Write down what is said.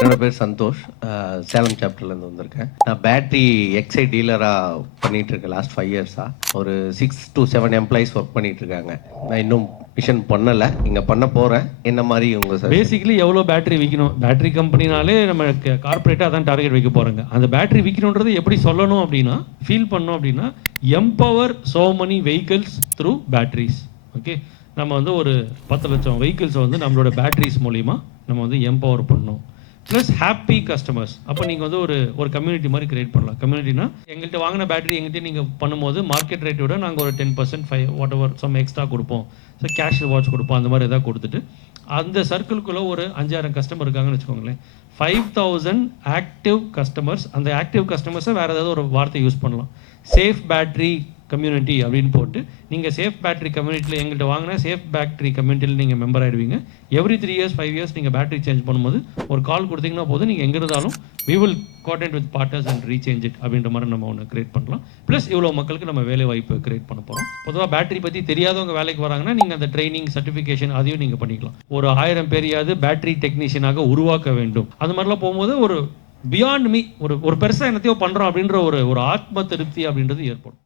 என்னோட பேர் சந்தோஷ். சேலம் சாப்டர்லேருந்து வந்திருக்கேன். நான் பேட்டரி எக்ஸை டீலராக பண்ணிட்டு இருக்கேன் லாஸ்ட் 5 இயர்ஸாக. ஒரு 6 to 7 எம்ப்ளாயிஸ் ஒர்க் பண்ணிட்டு இருக்காங்க. நான் இன்னும் மிஷன் பண்ணலை, இங்கே பண்ண போகிறேன். என்ன மாதிரி உங்கள் சார் பேசிக்கலி எவ்வளோ பேட்டரி விற்கணும்? பேட்டரி கம்பெனினாலே நம்ம கார்பரேட்டாக அதான் டார்கெட் வைக்க போகிறாங்க. அந்த பேட்டரி விற்கணுன்றது எப்படி சொல்லணும் அப்படின்னா, ஃபீல் பண்ணோம் அப்படின்னா, empower so many vehicles through batteries. Okay, நம்ம வந்து ஒரு 10 லட்சம் வெஹிக்கிள்ஸை வந்து நம்மளோட பேட்டரிஸ் மூலிமா நம்ம வந்து எம்பவர் பண்ணணும். Plus happy customers. அப்போ நீங்கள் வந்து ஒரு கம்யூனிட்டி மாதிரி கிரியேட் பண்ணலாம். கம்யூனிட்டினா எங்கள்கிட்ட வாங்கின பேட்டரி எங்கள்கிட்ட நீங்கள் பண்ணும்போது மார்க்கெட் ரேட்டை விட நாங்கள் ஒரு 10% 5 வாட் எவர் சம் எக்ஸ்ட்ரா கொடுப்போம். ஸோ கேஷ் வாட்ச் கொடுப்போம். அந்த மாதிரி எதாவது கொடுத்துட்டு அந்த சர்க்கிள்குள்ளே ஒரு 5,000 கஸ்டமர் இருக்காங்கன்னு வச்சுக்கோங்களேன். 5,000 ஆக்டிவ் கஸ்டமர்ஸ். அந்த ஆக்டிவ் கஸ்டமர்ஸை வேறு ஏதாவது ஒரு வார்த்தை யூஸ் பண்ணலாம். சேஃப் பேட்டரி கம்யூனிட்டி அப்படின்னு போட்டு நீங்கள் சேஃப் பேட்டரி கம்யூனிட்டியில் எங்கள்கிட்ட வாங்கினா சேஃப் பேட்டரி கம்யூனிட்டியில் நீங்கள் மெம்பர் ஆகிடுவீங்க. எவ்ரி 3 years 5 years நீங்கள் பேட்டரி சேஞ்ச் பண்ணும்போது ஒரு கால் கொடுத்தீங்கன்னா போதும், நீங்கள் எங்கே இருந்தாலும் we will coordinate with partners and rechange it அப்படின்ற மாதிரி நம்ம ஒன்று கிரியேட் பண்ணலாம். ப்ளஸ் இவ்வளோ மக்களுக்கு நம்ம வேலை வாய்ப்பு கிரியேட் பண்ண போகிறோம். பொதுவாக பேட்டரி பற்றி தெரியாதவங்க வேலைக்கு வராங்கன்னா நீங்கள் அந்த ட்ரைனிங் சர்டிஃபிகேஷன் அதையும் நீங்கள் பண்ணிக்கலாம். ஒரு 1000 பேரையாவது பேட்டரி டெக்னீஷியனாக உருவாக்க வேண்டும். அது மாதிரிலாம் போகும்போது ஒரு பியாண்ட் மீ ஒரு பெருசாக என்னத்தையோ பண்ணுறோம் அப்படின்ற ஒரு ஆத்ம திருப்தி அப்படின்றது ஏற்படும்.